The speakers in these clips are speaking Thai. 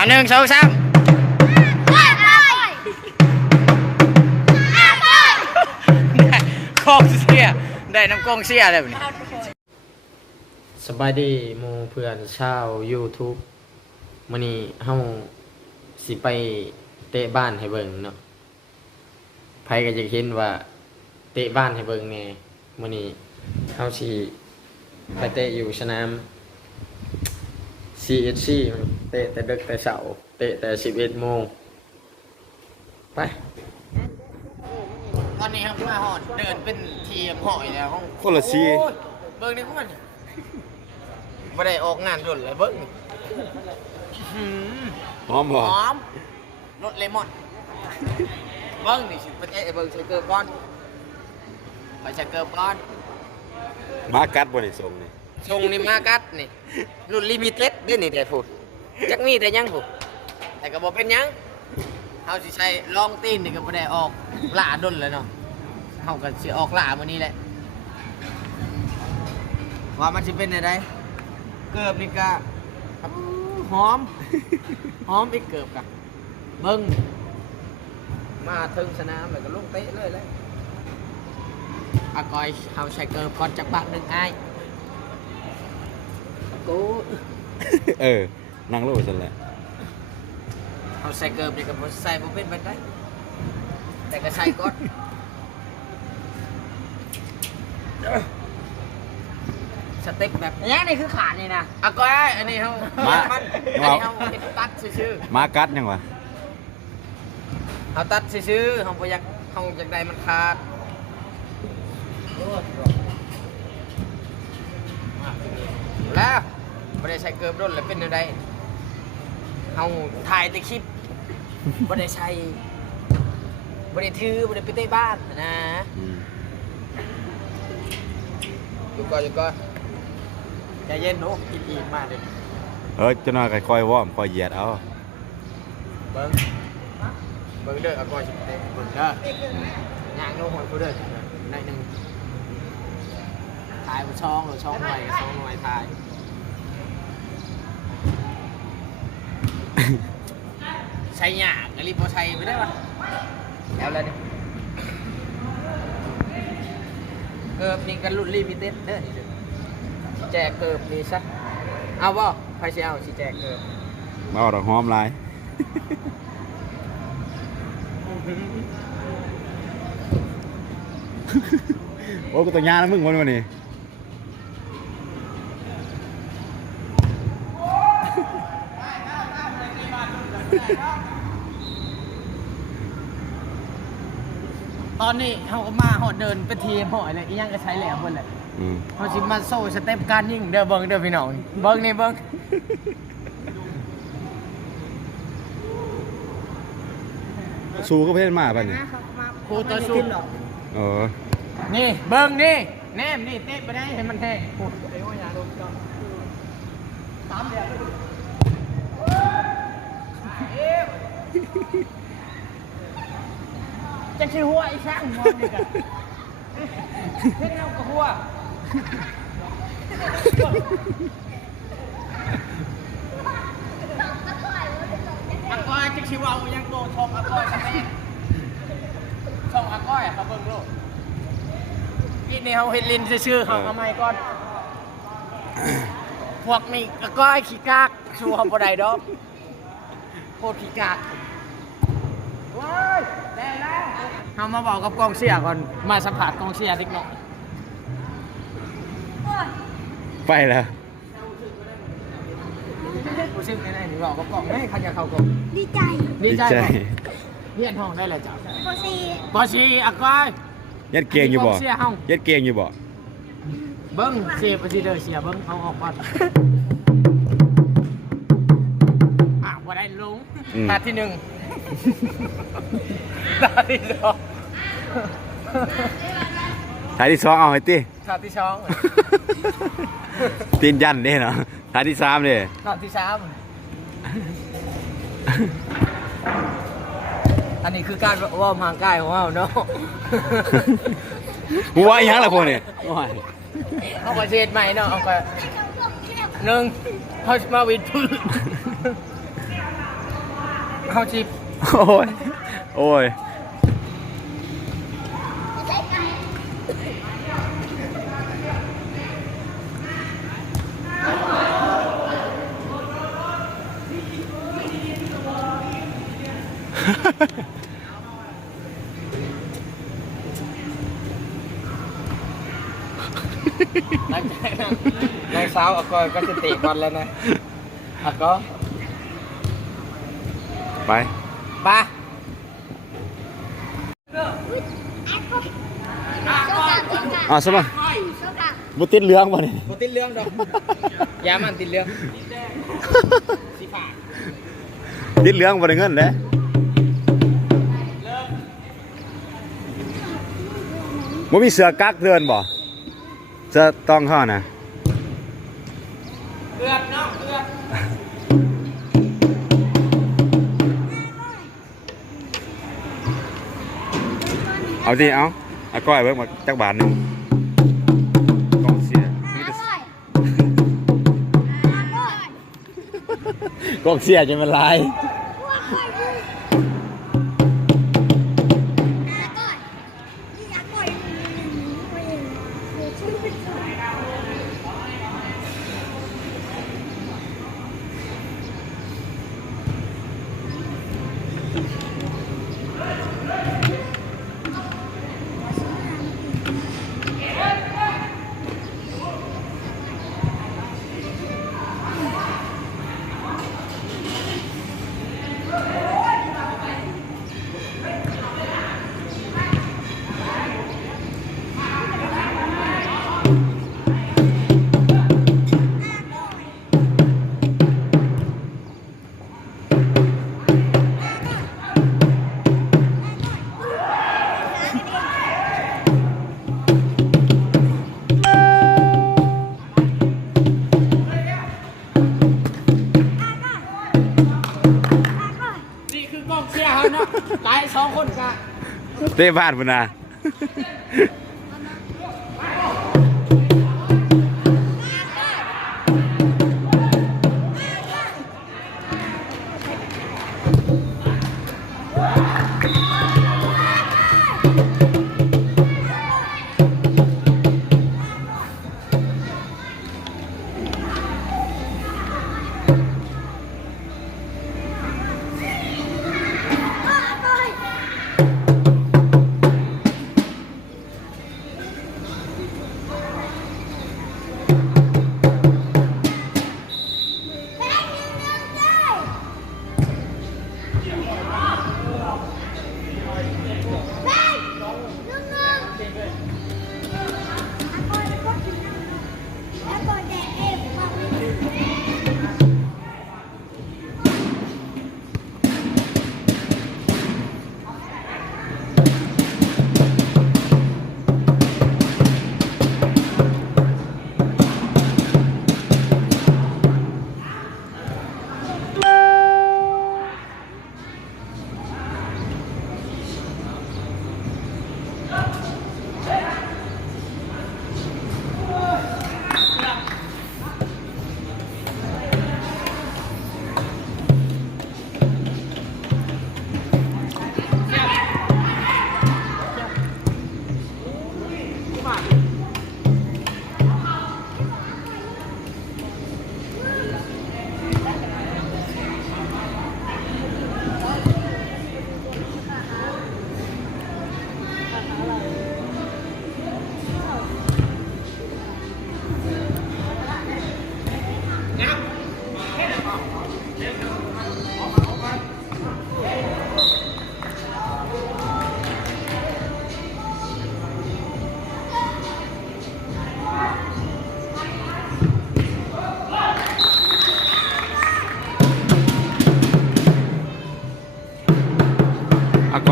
เอา1 2 3กองเสียได้น้ำกองเสียเลยแบบนี้สบายดีหมู่เพื่อนชาว YouTube มื้อนี้เฮาสิไปเตะบ้านให้เบิ่งเนาะไผก็จะเห็นว่าเตะบ้านให้เบิ่งแน่มื้อนี้เฮาสิไปเตะอยู่สนาม CSC มันเตะแต่ดึกแต่เช้าเตะแต่11 โมงไปตอนนี้ครับมาหอดเดินเป็นทีมหอยแล้ว คนละสี เบิ้งนี่คนไม่ได้ออกงานรุ่นเลยเบิ้ง หอมบ่ หอมรสเลมอนเบิ้งนี่สิไปเบิ้งใส่เกลือก้อนไปใส่เกลือก้อน มากัดบ่ได้ส่งนี่ ชงนี่มากัดนี่รุ่นลิมิเต็ดนี่นี่แต่พูดจักมีแต่ยังพูดแต่ก็บอกเป็นยังเขาสิใช้ลองตีนนี่ก็ไม่ได้ออกล่าดนเลยเนาะเขาก็สิออกล่ามื้อนี้แหละว่ามันสิเป็นอะไรเกือบนี่ก็หอมหอมอีกเกือบกะเบิ้งมาถึงสนามแล้วก็ลงเตะเลยอากอยเขาใช้เกือบก่อนจากปากหนึ่งอ้ายกู นั่งโลดซั่นแหละ เขาใส่เกือบนี่ก็บ่ใส่บ่เป็นไปได้แต่ก็ใส่ก่อนสเต็ปแบบนี้นี่คือขาดนี่นะอ่ะก็ได้อันนี้เขาอันนี้เขาตัดซื่อ มากัดยังวะ ๆเขาตัดซื่อๆเขาอยากได้มันขาดแล้วไม่ได้ใช้เกือบโดนแล้วเป็นอะไรเขาถ่ายแต่คลิปไม่ได้ใช้ไม่ได้ถือไม่ได้ไปเตะบ้านนะอยู่ก่อนใจเย็นหนูกินอิ่มมากเลย จะน้อยก็ค่อยๆวอร์มค่อยเหยียดเอา เบิ้งเด้อเอาก่อนสิเตะเบิ้งเด้อย่างโน้หอยกูเด้อในหนึ่งถ่ายบนช่องหรือช่องหน่อยกับช่องหน่อยถ่ายใช้หยาบรีบพอใช้ไปได้ปะแล้วเลยเกิบนี่กันรุ่นลิมิเต็ดเด้อนี่เด้อแจกเกิบนี่ซะเอาบ่ใครสิเอาสิแจกเกิบ มาเอาดอกหอมหลายโอ้กูต้องยานะมึงวันนี้ตอนนี้เขาก็มาหอดเดินเป็นทีมหอยเลยอีหยังก็ใช้แหลมหมดเลยเขาสิมาโซ่สเต็ปการยิงเด้อเบิ้งเด้อพี่น้องเบิ้งนี่เบิ้ง สู้ก็เพิ่นมาป่ะนี่ กูตัวสู้ นี่เบิ้งนี่แนมนี่เตะไปได้ให้มันแท้กูเดี๋ยวอย่าโดนก่อนตามเดี๋ยวจะชื่อหัวไอ้ช่างมองดิกันเฮ็ดแนวกับหัวอาก้อยจะชิวเอายังโตชมอาก้อยใช่ไหมชมอาก้อยเขาเบิ่งโลกนี่นี่เขาเห็นลินชื่อเขาทำไมก่อนพวกนี้อาก้อยขี้กากชูเขาบ่ได้ดอกโคตรขี้กากว้ายได้แล้วเขามาบอกกับกองเชียร์ก่อนมาสัมผัสกองเชียร์เล็กน้อย ไปแล้ว กูซึ่งในหนูบอกกับกองให้เขาจะเข้ากอง ดีใจ ดีใจเฮียนห้องได้เลยจ้ะ โปรซี บอชีอาก้อย ยัดเกียงอยู่บ่ เชียร์เฮา ยัดเกียงอยู่บ่ เบิ้งเสียไปสิเด้อเสียเบิ้งเอาออกก่อนว่าได้ลงตาที่หนึ่งตาที่สอง ท้ายที่2เอาให้ติ ตาที่สอง ตีนยันเด้เนาะท้ายที่3เด้ ตาที่สามอันนี้คือการว่าวห่างกายของเราเนาะ หัวอีหยังล่ะพวกนี้โอ้ย เอาไปเช็ดใหม่เนาะเอาไปหนึ่งเขามาวิดพื้น เอาชิป โอ้ยโอ้ยนายสาวอากอยก็จะเตะบอลแล้วนะอาก็ ไป ปะ อ่ะสบายบุติดเหลืองบ่เนี่ย บ่ติดเรื่องดอกยามันติดเรื่องสีฟ้า ติดเหลืองบ่ได้เงินเด้บ่มีเสือกักเดินบ่เสือต้องเข้านะ เกือบเนาะเกือบ เอาดิเอาก้อยเบิ่งมาจักบาทหนึงกองเสียมีแต่กองเสียจะมันลาย นี่คือกองเชียร์เขาเนาะตาย2 คนกะ เต้บ้านพุ่นน่ะ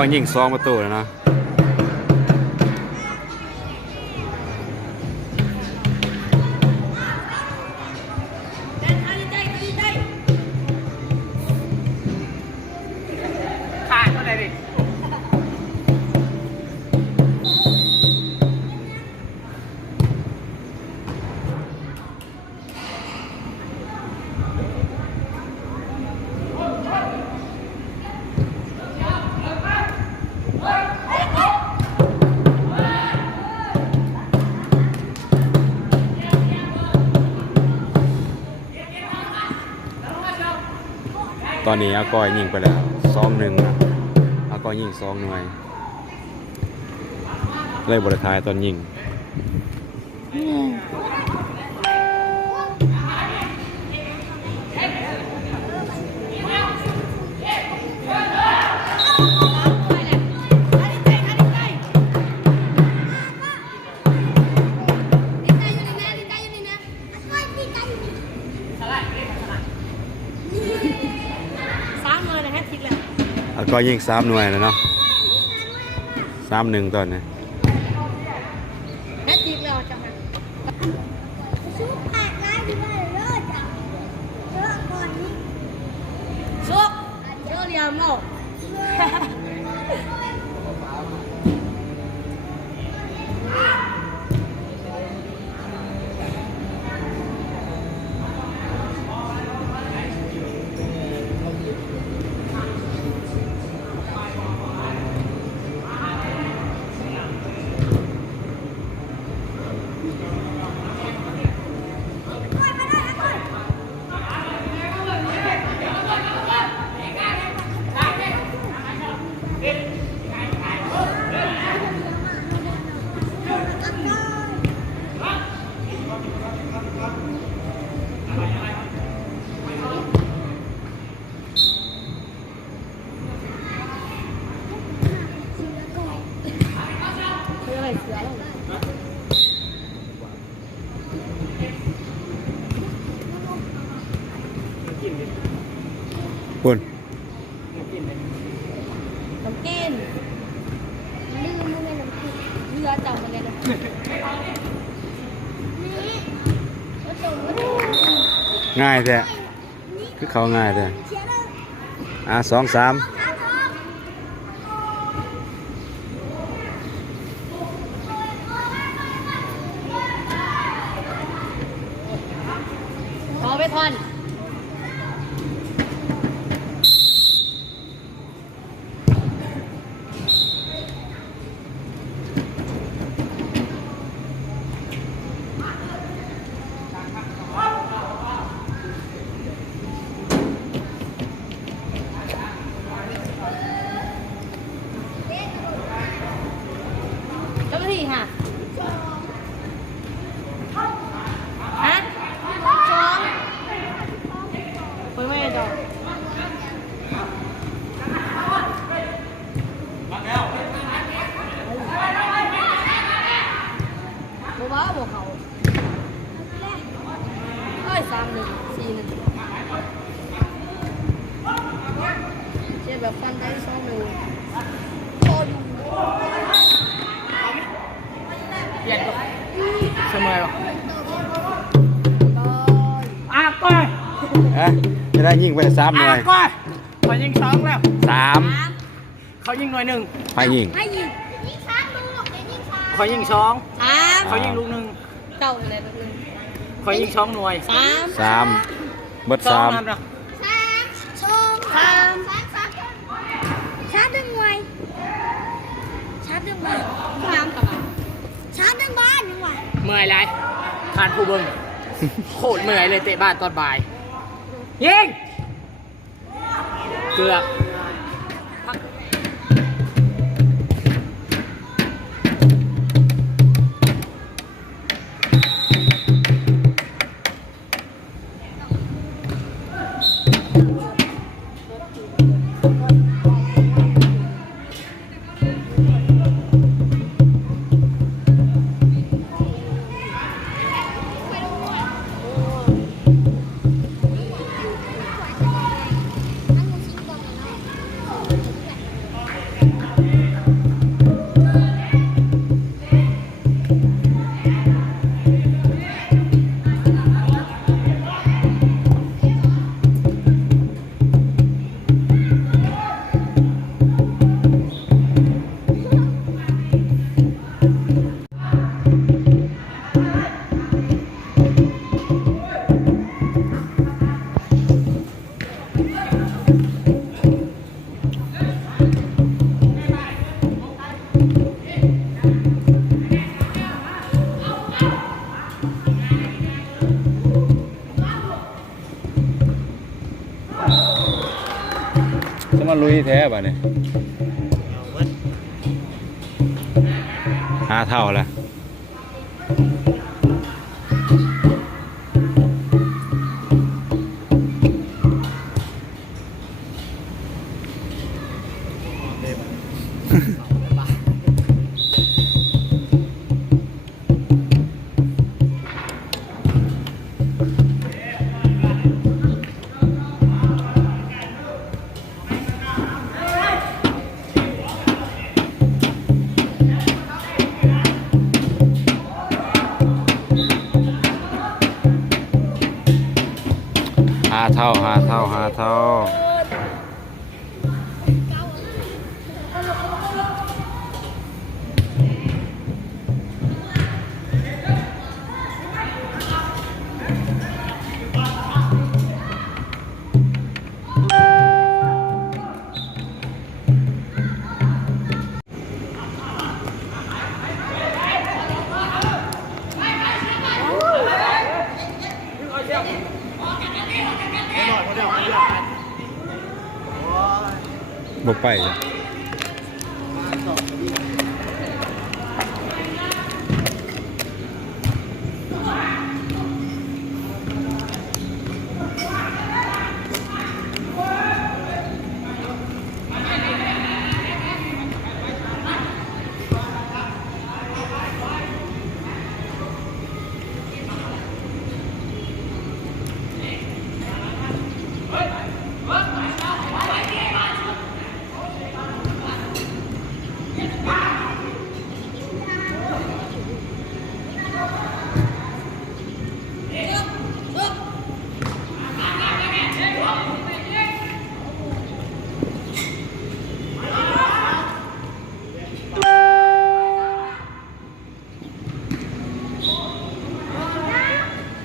ก้อยยิง2 ประตูแล้วนะ ตอนนี้อาก้อยยิงไปแล้ว2-1นะอาก้อยยิง2 หน่วยเลยบริทายตอนยิงอาก้อยยิง3 หน่วยแล้วเนาะ3-1ตอนนี้แค่จีบเราจังนะชุบแปดร้ายดีเลยเลิศจ้ะเลิศก่อนนี้ชุบเยอะเรียมหมดปุ่น น้ำกินลืมมันเลยน้ำกินเรือจับมันเลยนะนี่ก็ตรงก็ตรง ง่ายแท้คือเขาง่ายแท้2-3พอไม่ทันเจ้าหน้าที่ค่ะฮะสองเปิดไม่ได้ดอกบัวบัวเขาเอ้ย3-1 4-1เจ็บแบบฟันได้2-1คน เปลี่ยนก็เสมอหรอ ก้อย จะได้ยิงไป3 หน่วย ก้อยเขายิง2แล้ว 3 เขายิงหน่วย1 ไปยิง ให้ยิงยิง3ลูกยิง3เขายิง2เขายิงลูก1เจ้าอะไรแบบนึง เขายิง2 หน่วย 3เบิด 2 3 น้ำนะ ชาร์จดึงไว้ชาร์จดึงไว้น้ำกับชาร์จดึงบ้านดึงไว้ เมื่อยไรขาดผู้เบิ้งโคตรเมื่อยเลยเตะบ้านตอนบ่ายยิงเกือบ มาลุยแท้บ่เนี่ย5 เท่าละ5 เท่าบ่ไปจ้ะ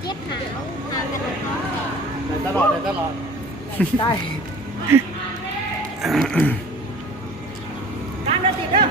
เจ็บขาพาไปตลอด ตลอดได้การเดินติดเด้อ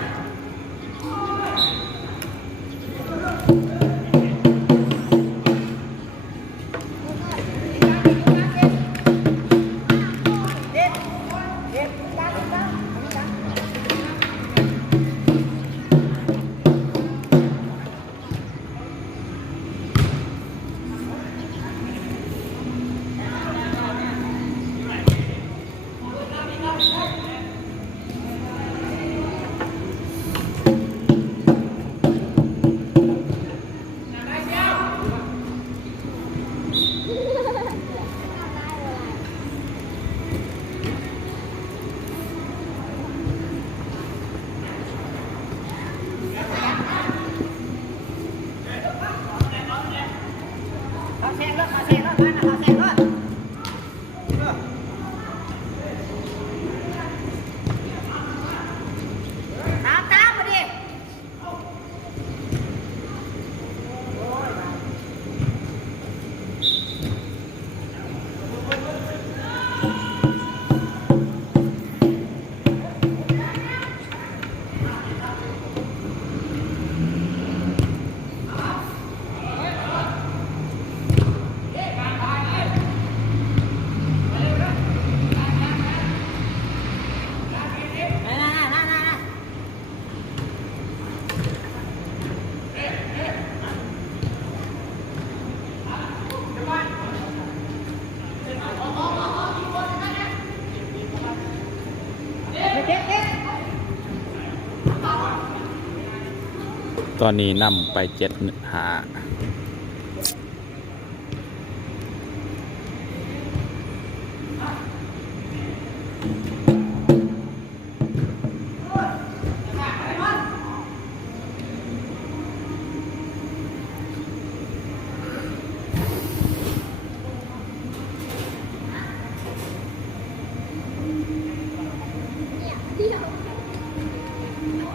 ตอนนี้นำไป7 หา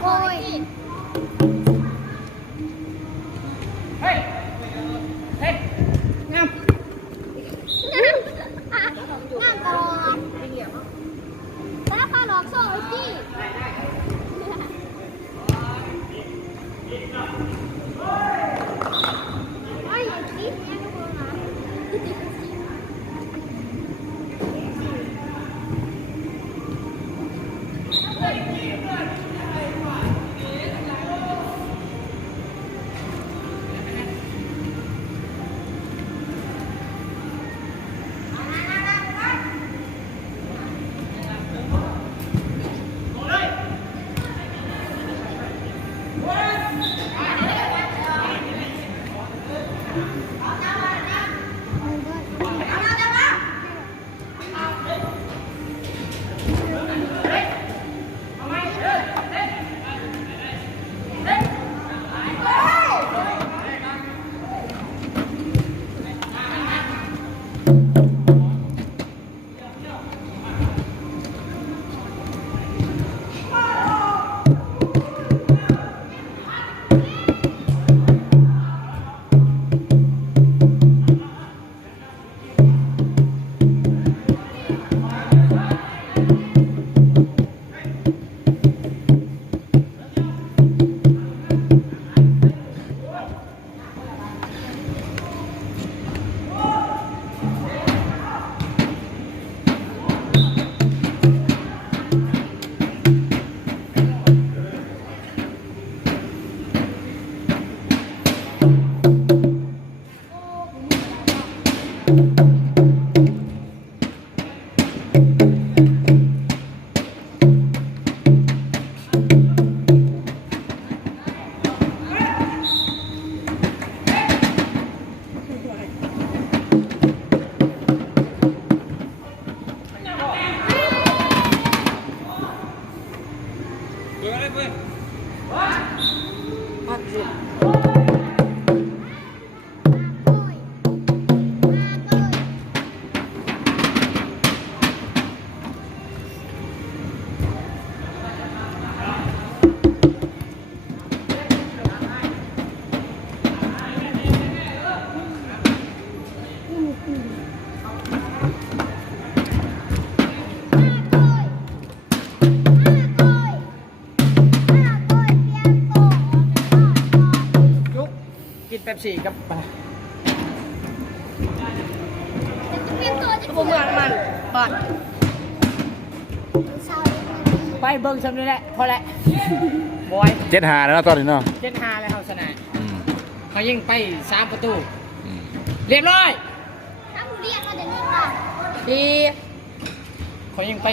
โอ้ย นั่งก่อนแล้วพอหลอกโซ่ไว้สิไอ้อย่างนี้เนี่ยทุกคนนะ ยุกกินเป๊ปซี่กับปลา เตรียมตัวจะ พวกเมืองมันบัด เศร้า ไปเบิ่งซ้ำนี่แหละพอแล้วบอย 7-5แล้วเนาะตอนนี้เนาะ 7-5แล้วเขาชนะ อืม เขายิงไป3ประตู อืม เรียบร้อย ถ้าผู้เรียนมาจะนิ่งก่อน ดีเขายิงไป